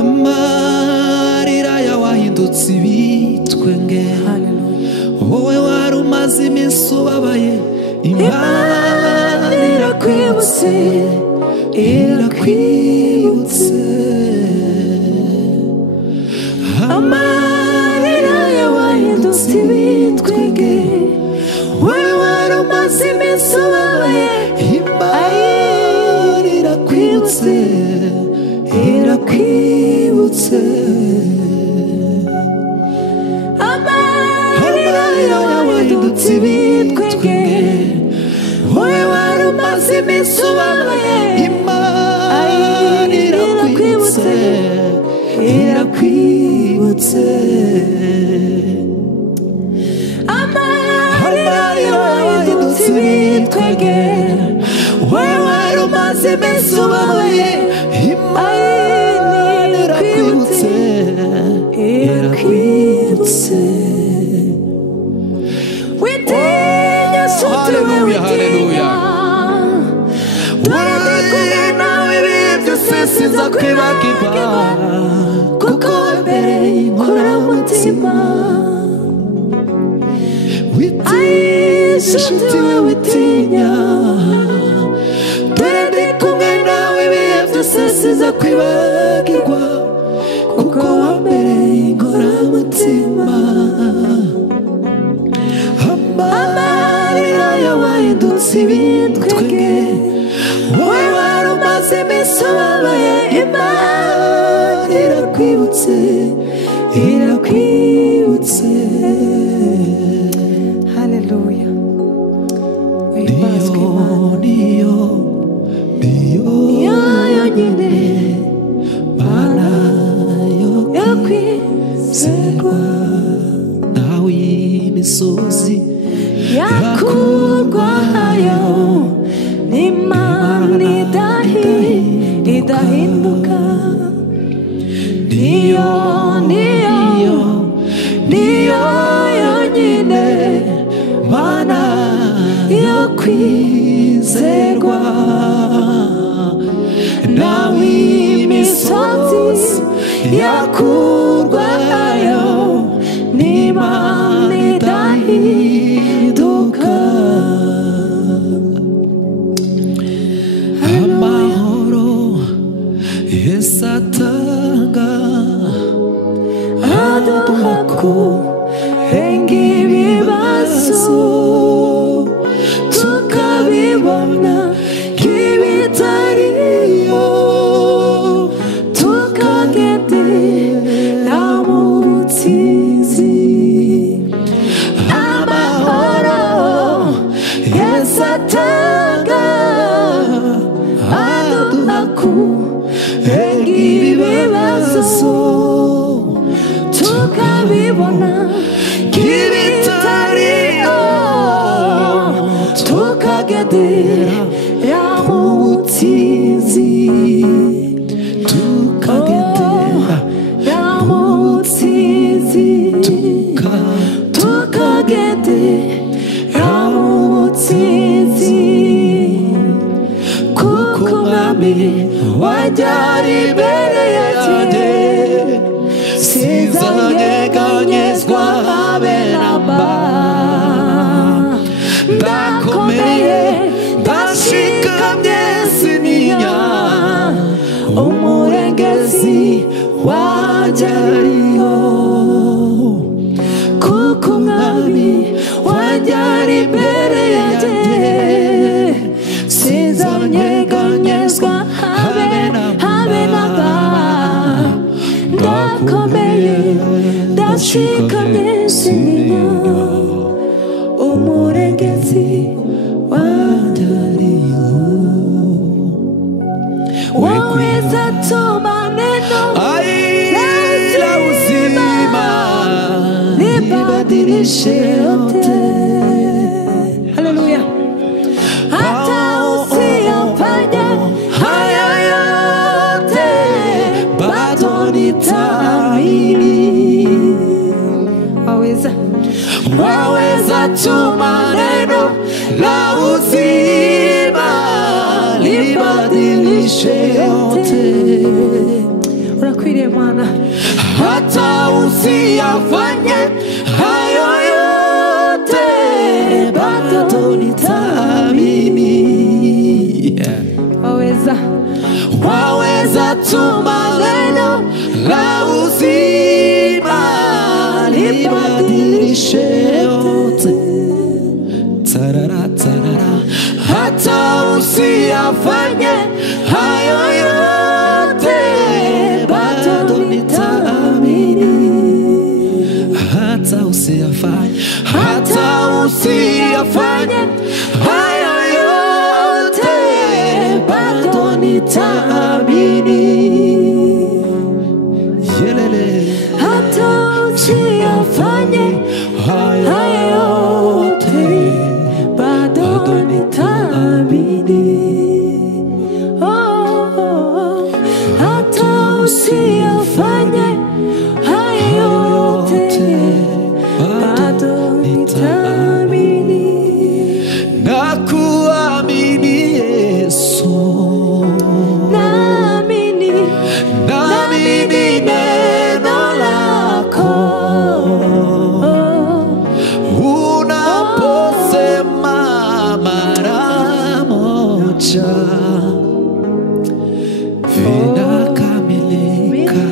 amarira yawahindutse ibitwenge wowe wari umaze iminsi ubabaye Imana irakwibutse irakwibutse amarira yawahindutse ibitwenge wowe wari umaze iminsi ubabaye Imana irakwibutse irakwibutse amarira yawahindutse ibitwenge wowe wari umaze iminsi ubabaye Imana irakwibutse irakwibutse amarira yawahindutse ibitwenge wowe wari umaze iminsi ubabaye Imana irakwibutse irakwibutse witinya sutwe witinya wari nawe ibihe byose sinza kwibagirwa kuko wabereye inkoramutima witinya shuti we witinya dore ndi kumwe nawe ibihe byose sinza kwibagirwa kuko wabereye inkoramutima amarira yawahindutse ibitwenge wowe wari umaze iminsi ubabaye Imana irakwibutse irakwibutse haleluya niyo yonyine Mana yo kwizerwa nawe imisozi yakurwayo n'Imana idahinduka niyo yonyine Mana yo kwizerwa nawe imisozi yakurwayo n'Imana idahinduka amahoro Yesu atanga aduha kurenga ibibazo tukabibona nk'ibitariyo tukagendera mu butsinzi amahoro Yesu atanga aduha kurenga ibibazo tukabibona nk'ibitariyo tukagendera mu butsinzi tukagendera mu butsinzi tukagendera mu butsinzi kuko Umwami wajya ari imbere yanjye sinzanyeganyezwa habe na mba ndakomeye ndashikamye sininya umurengezi wanjye ariho kuko Umwami wanjye ari imbere yanjye sinzanyeganyezwa habe na mba ndakomeye ndashikamye sininya umurengezi wanjye ariho wowe zatuma neno la uzima libadilishe yote haleluya hata usiyafanya haya yote bado nitaamini waweza tuma neno la uzima libadilishe yote unakwiriye usiyafanye hayo yote, bado nitaamini. Waweza tuma neno la uzima libadilishe yote, tarara tarara, hata usiyafanye hayo yote, bado nitaamini. Hata usiyafanye hayo yote, bado nitaamini. Yelele, hata usiyafanye hayo yote, bado nitaamini. Hata usiyafanye hayo yote, bado nitaamini. Nakuamini Yesu, naamini neno lako. Unaposema mara moja, vinakamilika.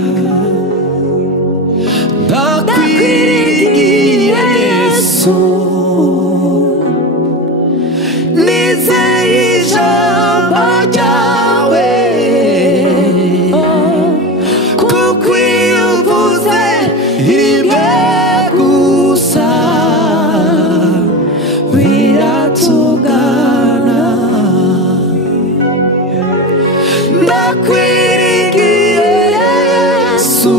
Nakwiringiye Yesu, nizeye ijambo ryawe, kuko iyo uvuze rimwe gusa biratungana. Nakwiringiye Yesu,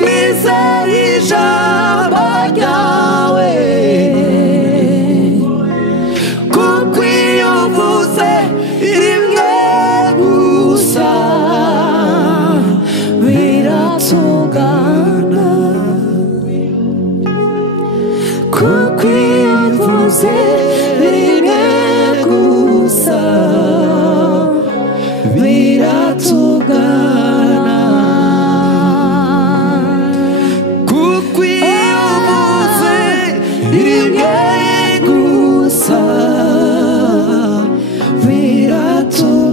nizeye ijambo ryawe, kuko iyo uvuze rimwe gusa biratungana. Kuko iyo uvuze rimwe gusa biratungana. Kuko iyo uvuze rimwe gusa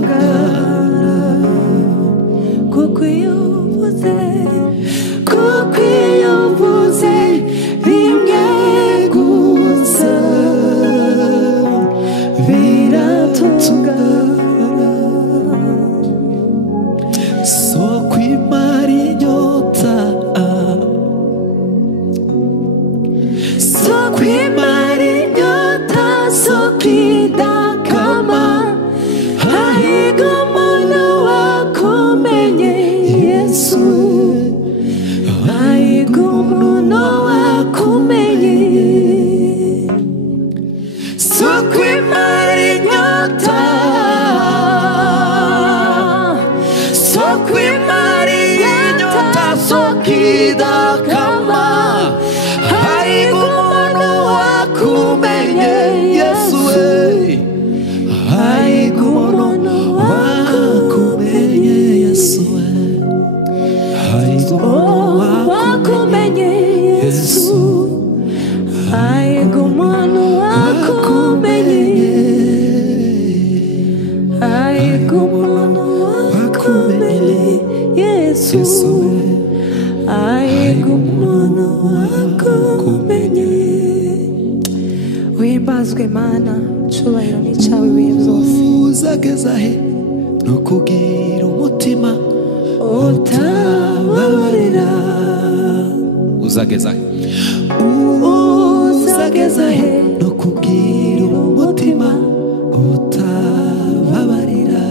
biratungana. Kuko iyo uvuze rimwe gusa biratungana. Soko imara inyota, soko imara inyota, soko idakama, hahirwa umuntu wakumenye Yesu, hahirwa umuntu wakumenye. Soko imara inyota, soko imara inyota, soko idakama, hahirwa umuntu wakumenye Yesu, hahirwa umuntu wakumenye Yesu, hahirwa umuntu wakumenye Yesu, hahirwa umuntu wakumenye, hahirwa umuntu wakumenye Yesu, hahirwa umuntu wakumenye. Uhimbazwe Mana, icyubahiro ni icyawe ibihe byose. Uzageza he no kugira umutima utababarira? Uzageza he, uzageza he no kugira umutima utababarira?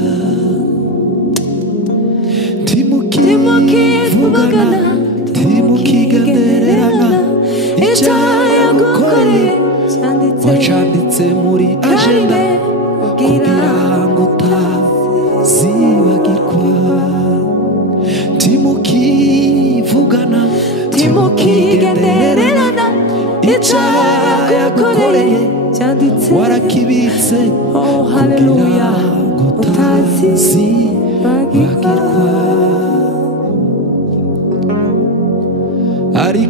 Timukivugana, timukigendererana, icyaha yagukoreye wacanditse muri agenda, kugira ngo utazibagirwa. Timukivugana, timukigendererana, icyaha yagukoreye warakibitse, kugira ngo utazibagirwa.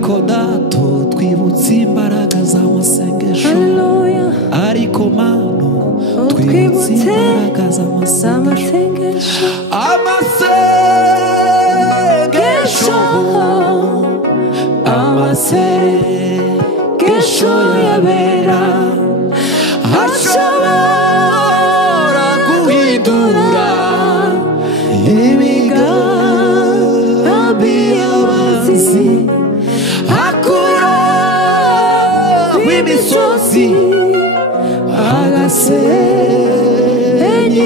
ariko dato twibutse imbaraga z'amasengesho ariko mano twibutse imbaraga z'amasengesho amasengesho yabera ashobora guhindura imigambi y'abanzi akuraho imisozi agasenya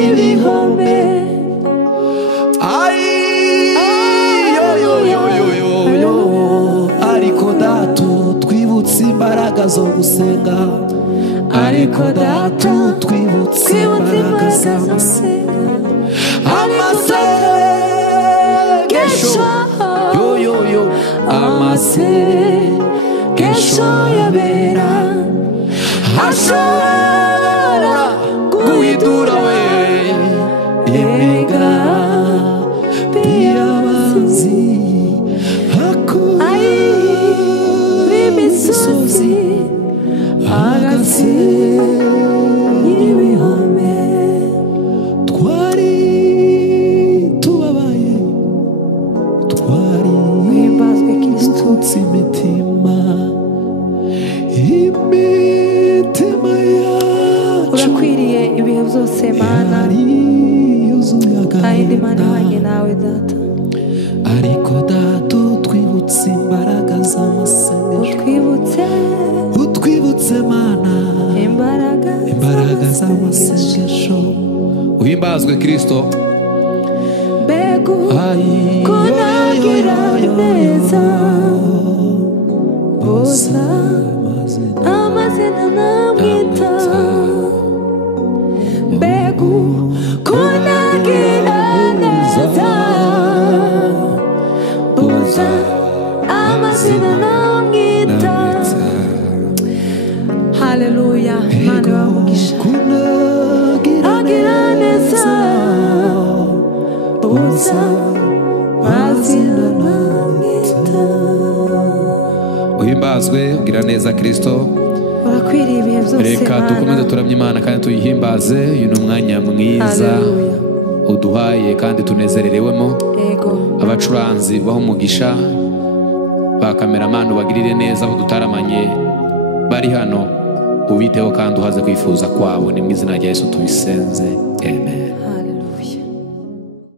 ibihome ariko dato twibutse imbaraga zo gusenga ariko dato twibutse imbaraga z'amasenga amasengesho amasengesho yabera ashobora guhindura we imigambi y'abanzi akuraho imisozi agasenya ibihome twari tubabaye twari tututse imitima yacu urakwiriye ibihe byose mana ayindi mana ihanye nawe data ariko dato twibutse imbaraga z'amasengesho utwibutse mana imbaraga z'amasengesho uhimbazwe Kristo mbegu kunagira neza boza amazina namwita mbegu kunagira neza boza amazina namwita haleluya mana wamugisha agira neza boza amazina namwita uhimbazwe ugira neza Kristo urakwiriye ibihe byose reka dukomeze turamye Imana kandi tuyihimbaze uyu ni umwanya mwiza uduhaye kandi tunezererewemo abacuranzi baho umugisha ba kameramani bagirire neza aho dutaramanye bari hano ubiteho kandi uhaze kwifuza kwabo ni mu izina rya Yesu tubisenze amen.